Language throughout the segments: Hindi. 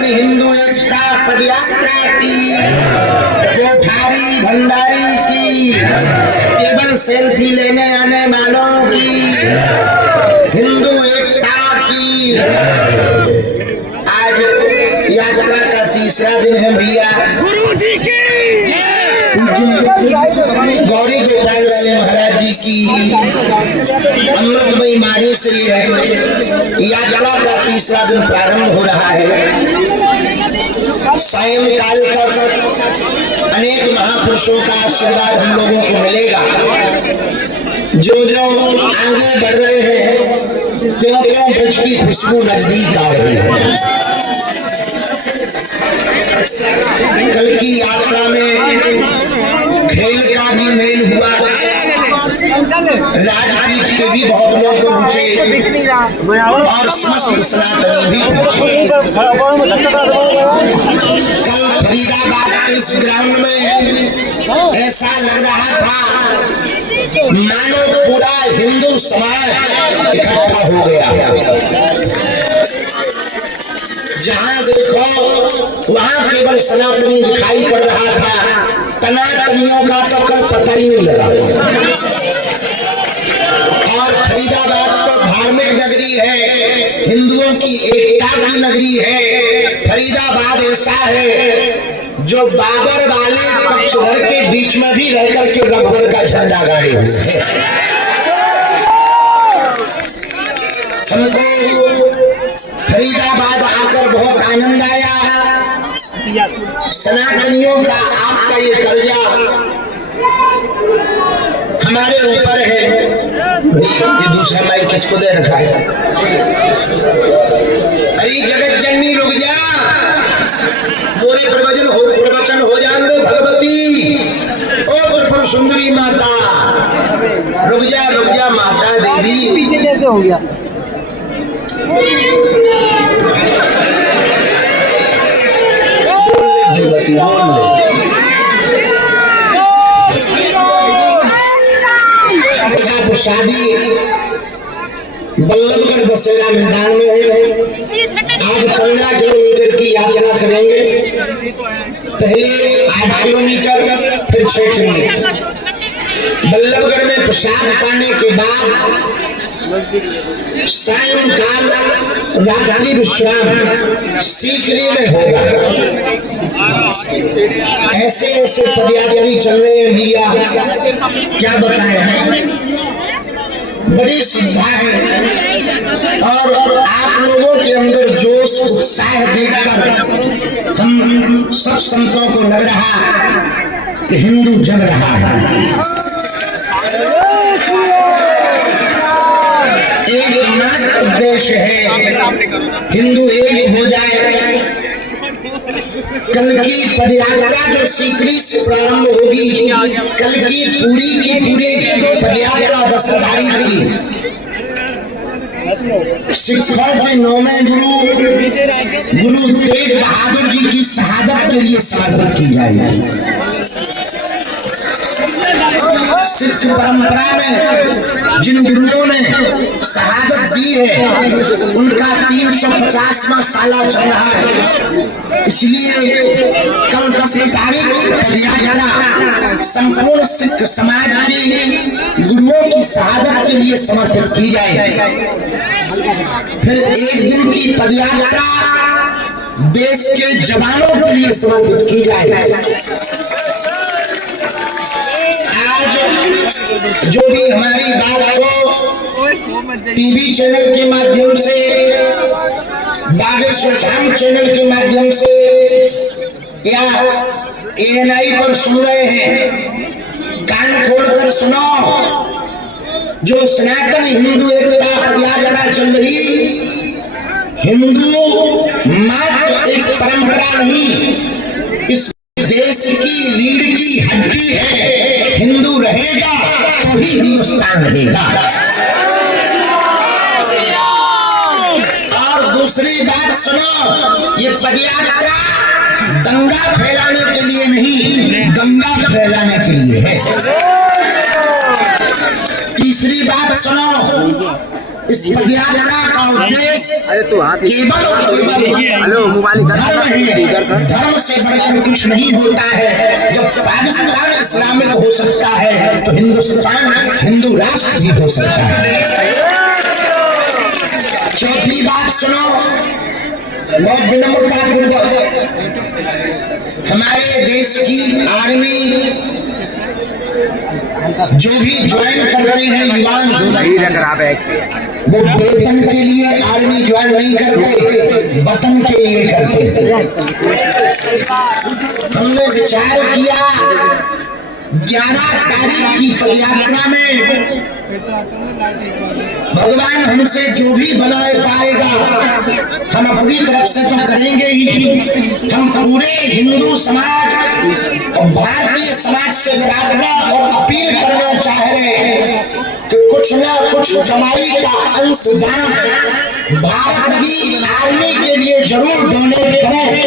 सनातन हिंदू एकता पदयात्रा की, कोठारी भंडारी की, केवल सेल्फी लेने आने वालों की, हिंदू एकता की। आज यात्रा का तीसरा दिन है भैया। गुरु जी की गौरी गोपाल वाले महाराज जी की अमृतमयी वाणी से यात्रा का तीसरा दिन प्रारंभ हो रहा है। सायंकाल तक अनेक महापुरुषों का आशीर्वाद हम लोगों को मिलेगा। जो जो आगे बढ़ रहे हैं त्यों त्यों ब्रज की खुशबू नजदीक आ रही है। कल की यात्रा में खेल का भी मेल हुआ, राजपीठ के भी बहुत लोग पहुंचे और समस्त सनातनी भी पहुंचे। कल फरीदाबाद के इस ग्राउंड में ऐसा लग रहा था मानो पूरा हिंदू समाज इकट्ठा हो गया। जहाँ देखो वहाँ केवल सनातनी दिखाई पड़ रहा था, तनातनियों का तो कल पता ही नहीं लगा। और फरीदाबाद तो धार्मिक नगरी है, हिंदुओं की एकता की नगरी है। फरीदाबाद ऐसा है जो बाबर वाले पक्षधर के बीच में भी रह करके रघुवर का झंडा गाड़े हुए है। हमको फरीदाबाद आकर बहुत आनंद आया। सनातनियों का आपका ये कर्जा हमारे ऊपर है। ये दूसरा माइक किसको दे रखा है? अरे जगत जननी रुक जा, मोरे प्रवचन हो जान दो भगवती। ओ त्रिपुर सुंदरी माता रुक जा माता देवी। पीछे कैसे हो गया? शादी बल्लभगढ़ दशहरा मैदान में है। आज 15 किलोमीटर की यात्रा करेंगे। पहले 8 किलोमीटर फिर 6 किलोमीटर। बल्लभगढ़ में प्रसाद पाने के बाद सायंकाल रात्रि विश्राम सीकरी में होगा। ऐसे ऐसे पदयात्री चल रहे हैं भैया, क्या बताएं, बड़ी सुविधा है। और आप लोगों के अंदर जोश उत्साह देखकर हम सब संतों को लग रहा कि हिंदू जग रहा है। एकमात्र उद्देश्य है हिंदू एक हो जाए। कल की पदयात्रा जो सीकरी से प्रारंभ होगी, कल की पूरी पदयात्रा दशधारी की सिखों के 9वें गुरु तेग बहादुर जी की शहादत के लिए समर्पित की जाएगी। सिख परंपरा में जिन गुरुओं ने शहादत दी है उनका 350वां साला चल रहा है। इसलिए कल 10 तारीख यात्रा संपूर्ण सिख समाज के गुरुओं की शहादत के लिए समर्पित की जाए। फिर एक दिन की पदयात्रा देश के जवानों के लिए समर्पित की जाए। आज जो भी हमारी बात को टीवी चैनल के माध्यम से, बागेश्वर धाम चैनल के माध्यम से या ANI पर सुन रहे हैं, कान खोलकर सुनो। जो सनातन हिंदू एकता पदयात्रा चल रही, हिंदू मात्र एक परंपरा नहीं, इस देश की रीढ़ की हड्डी है। हिंदू रहेगा तो ही हिंदुस्तान रहेगा। और दूसरी बात सुनो, ये पदयात्रा दंगा फैलाने के लिए नहीं, गंगा फैलाने के लिए है। तीसरी बात सुनो, इस पदयात्रा का उद्देश्य केवल धर्म से बढ़कर कुछ नहीं होता है। जब पाकिस्तान इस्लामिक हो सकता है तो हिंदुस्तान हिंदू राष्ट्र भी हो सकता है। चौथी बात सुनो, बहुत विनम्रता पूर्वक, हमारे देश की आर्मी जो भी ज्वाइन करते हैं युवान, वो वेतन के लिए आर्मी ज्वाइन नहीं करते, वतन के लिए करते। हमने विचार किया 11 तारीख की पदयात्रा में भगवान हमसे जो भी बनाए पाएगा हम अपनी तरफ से तो करेंगे ही। हम पूरे हिंदू समाज और भारतीय समाज से प्रार्थना और अपील करना चाह रहे हैं कि कुछ ना कुछ कमाई का अंशदान भारत की आर्मी के लिए जरूर डोनेट करें,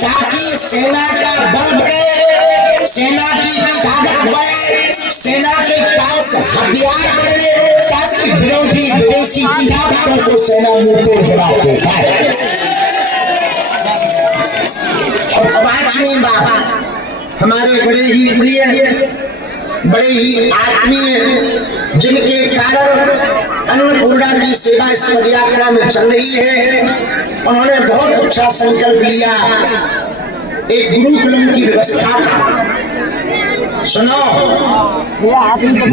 ताकि सेना का बल बढ़े, सेना की ताकत बढ़े, सेना के पास हथियार बढ़े, ताकि विरोधी विदेशी ताकतों को सेना मुंह पे जवाब दे पाए। और 5वीं बात, हमारे बड़े ही प्रिय, बड़े ही आत्मीय, जिनके कारण अन्नपूर्णा की सेवा इस पदयात्रा में चल रही है, उन्होंने बहुत अच्छा संकल्प लिया एक गुरुकुलम की व्यवस्था का। सुनो,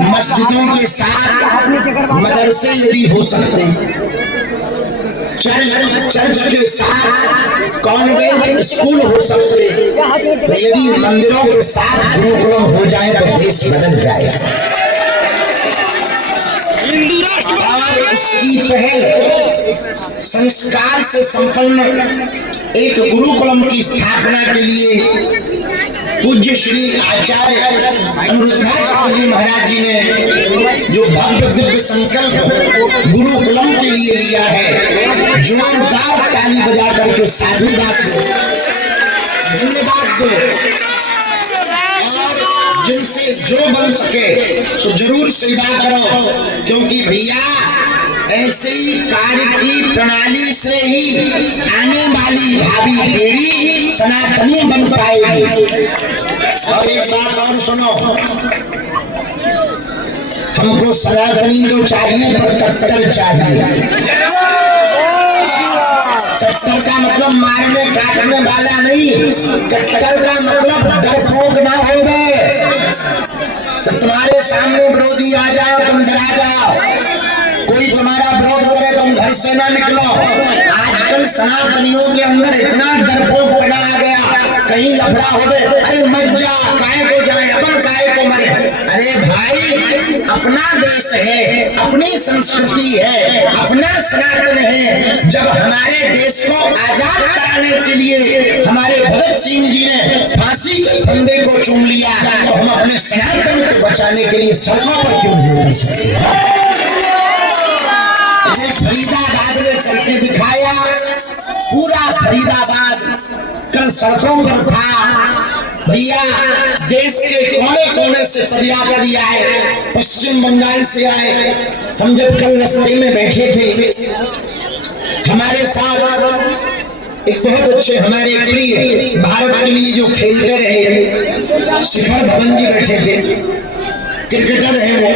मस्जिदों के साथ मदरसे यदि हो सकते, चर्च के साथ कॉन्वेंट स्कूल हो सकते, तो यदि मंदिरों के साथ गुरुकुलम हो जाए तो देश बदल जाएगा। उसकी पहल संस्कार से संपन्न एक गुरुकुलम की स्थापना के लिए पूज्य श्री आचार्य अनुरुद्धाचार्य जी महाराज जी ने जो भव्य दिव्य संकल्प गुरुकुलम के लिए लिया है, जोरदार ताली बजा करके साधुवाद दो, धन्यवाद दो। जिनसे जो बन सके तो जरूर सेवा करो, क्योंकि भैया ऐसे ही कार्य की प्रणाली से ही आने वाली भावी पीढ़ी सनातनी बन पाएगी। और एक बात और सुनो, हमको सनातनी तो चाहिए पर कट्टर चाहिए। कट्टर का मतलब मारने काटने वाला नहीं, कट्टर का मतलब डरपोक ना हो गए तो तुम्हारे सामने विरोधी आ जाओ तुम डरा जाओ, कोई तुम्हारा विरोध करे तुम घर से ना निकलो। आजकल सनातनियों के अंदर इतना डरपोक पड़ा आ गया, कहीं लफड़ा हो गए, अरे मत जा, काय को जाए, अपन काय को मरे। अरे भाई, अपना देश है, अपनी संस्कृति है, अपना सनातन है। जब हमारे देश को आजाद कराने के लिए हमारे भगत सिंह जी ने फांसी के फंदे को चूम लिया, तो हम अपने सनातन को बचाने के लिए सड़कों पर क्यों नहीं उतर सकते? फरीदाबाद में करके दिखाया, पूरा फरीदाबाद कल सड़कों पर था। भैया देश के कोने कोने से पदयात्रा आए, पश्चिम बंगाल से आए। हम जब कल रास्ते में बैठे थे, हमारे साथ एक बहुत अच्छे हमारे प्रिय भारत के लिए जो खेलते रहे शिखर धवन जी बैठे थे, क्रिकेटर है वो।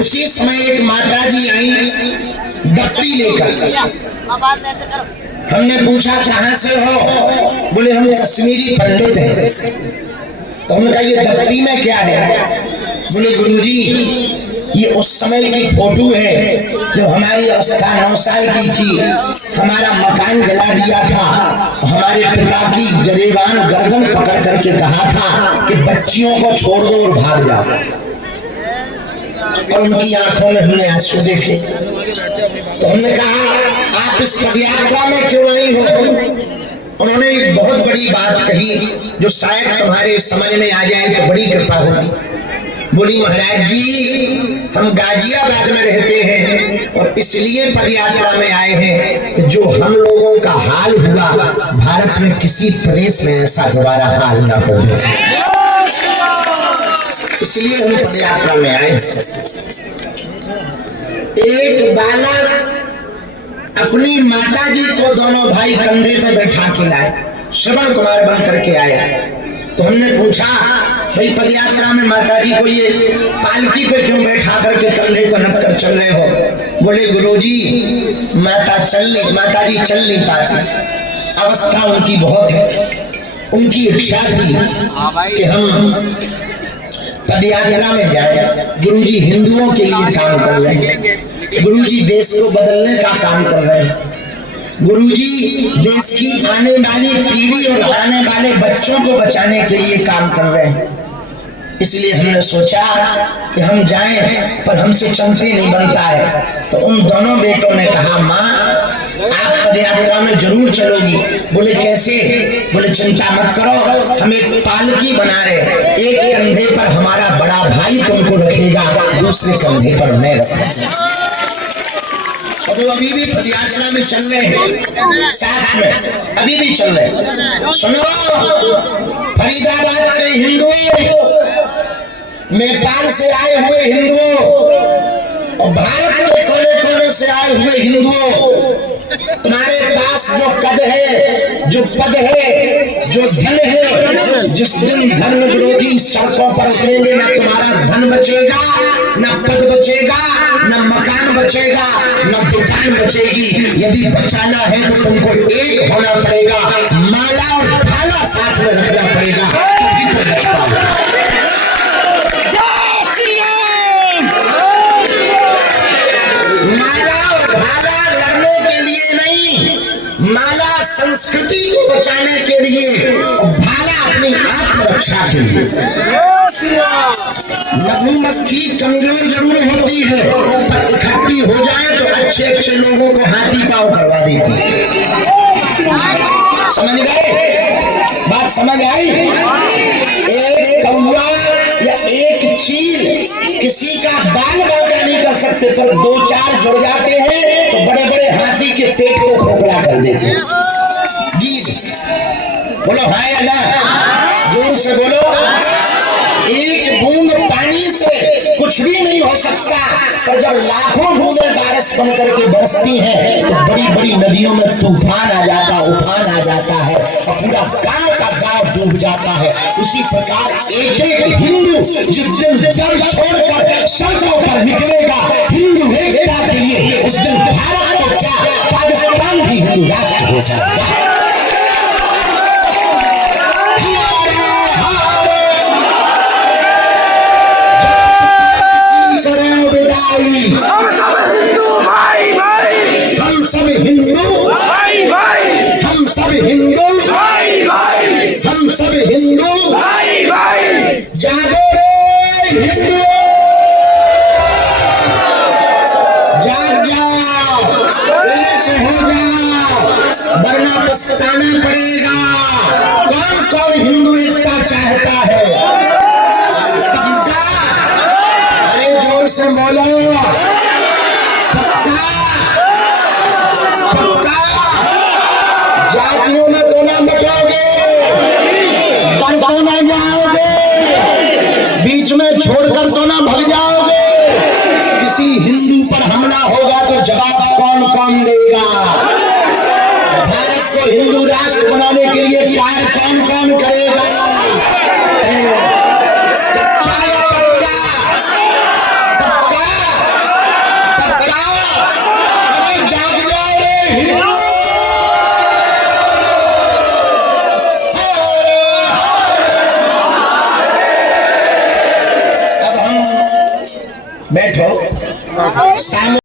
उसी समय एक माता जी आई दफ्ती लेकर। हमने पूछा कहाँ से हो? बोले हम कश्मीरी पंडित हैं। तो हमने कहा ये दफ्ती में क्या है? बोले गुरुजी ये उस समय की फोटो है जब हमारी अवस्था 9 साल की थी, हमारा मकान जला दिया था, हमारे पिता की गरेबान गर्दन पकड़ करके कहा था कि बच्चियों को छोड़ दो और भाग जाओ। और उनकी आंखों में हमने आंसू देखे। तो हमने कहा आप इस पदयात्रा में क्यों नहीं हो? उन्होंने एक बहुत बड़ी बात कही जो शायद तुम्हारे समझ में आ जाए तो बड़ी कृपा होगी। बोली महाराज जी हम गाजियाबाद में रहते हैं और इसलिए पदयात्रा में आए हैं कि जो हम लोगों का हाल हुआ भारत में किसी प्रदेश में ऐसा दोबारा हाल ना हो, इसलिए हम पदयात्रा में आए। एक बालक अपनी माता जी को दोनों भाई कंधे पे बैठा के लाए, श्रवण कुमार बन करके आया। तो हमने पूछा भाई पदयात्रा में माता जी को ये पालकी पे क्यों बैठा करके कंधे पर रख कर चल रहे हो? बोले गुरुजी माता जी चल नहीं पाती, अवस्था उनकी बहुत है। उनकी इच्छा थी कि हम पदयात्रा में जाए। गुरुजी हिंदुओं के लिए काम कर रहे हैं, गुरुजी देश को बदलने का काम कर रहे हैं, गुरुजी देश की आने वाली पीढ़ी और आने वाले बच्चों को बचाने के लिए काम कर रहे हैं। इसलिए हमने सोचा कि हम जाएं, पर हमसे चमचे नहीं बनता है। तो उन दोनों बेटों ने कहा माँ आप पदयात्रा में जरूर चलोगी। बोले कैसे? बोले चिंता मत करो, हम एक पालकी बना रहे, एक कंधे पर हमारा बड़ा भाई तुमको रखेगा, दूसरे कंधे पर मैं रखूंगा। और वो अभी भी पदयात्रा में चल रहे हैं, साथ में अभी भी चल रहे हैं। सुनो फरीदाबाद के हिंदुओं, नेपाल से आए हुए हिंदुओं और भारत के कोने कोने से आए हुए हिंदुओं, तुम्हारे पास जो कद है, जो पद है, जो धन है, जिस दिन धर्म विरोधी सड़कों पर उतरेंगे ना तुम्हारा धन बचेगा, न पद बचेगा, न मकान बचेगा, न दुकान बचेगी। यदि बचाना है तो तुमको एक होना पड़ेगा, माला और भाला साथ में रखना पड़ेगा, तभी तो बच पाओगे। माला संस्कृति को बचाने के लिए, भाला अपनी आत्मरक्षा के लिए। मधुमक्खी कमजोर जरूर होती है, पर इकट्ठी हो जाए तो अच्छे अच्छे लोगों को हाथी पांव करवा देती है। समझ गए? बात समझ आई? एक कौवा या एक चील किसी का बाल बांका नहीं कर सकते, पर दो चार जुड़ जाते हैं तो बड़े बड़े हाथी के पेट को खोखला कर देते हैं। जी बोलो है या ना? जोर से बोलो। एक बूंद पानी से कुछ भी नहीं हो सकता, पर जब लाखों बूंदें बारिश बन करके बरसती हैं तो बड़ी बड़ी नदियों में तूफान आ जाता, उफान आ जाता है और पूरा गांव का गांव डूब जाता है। उसी प्रकार एक एक हिंदू जिस दिन दम छोड़कर सड़कों पर निकलेगा हिंदू एकता के लिए, उस दिन भारत तो क्या पाकिस्तान भी हिंदू राष्ट्र हो जाएगा। हम सब हिंदू भाई भाई, हम सब हिंदू भाई भाई, हम सब हिंदू भाई भाई, हम सब हिंदू भाई भाई। जागो रे हिंदू, जाग जाओ, एक हो जाओ, वरना पछताना पड़ेगा। कौन कौन हिंदू एकता चाहता है? अरे जोर से बोलो। जातियों में तो ना बटोगे, करते ना जाओगे, बीच में छोड़कर तो ना भग जाओगे। किसी हिंदू पर हमला होगा तो जवाब कौन कौन देगा? भारत को हिंदू राष्ट्र बनाने के लिए कार्य कौन कौन करेगा? कच्चा या पक्का? पक्का पक्का। अरे जाग जाओ रे हिंदू। बैठो।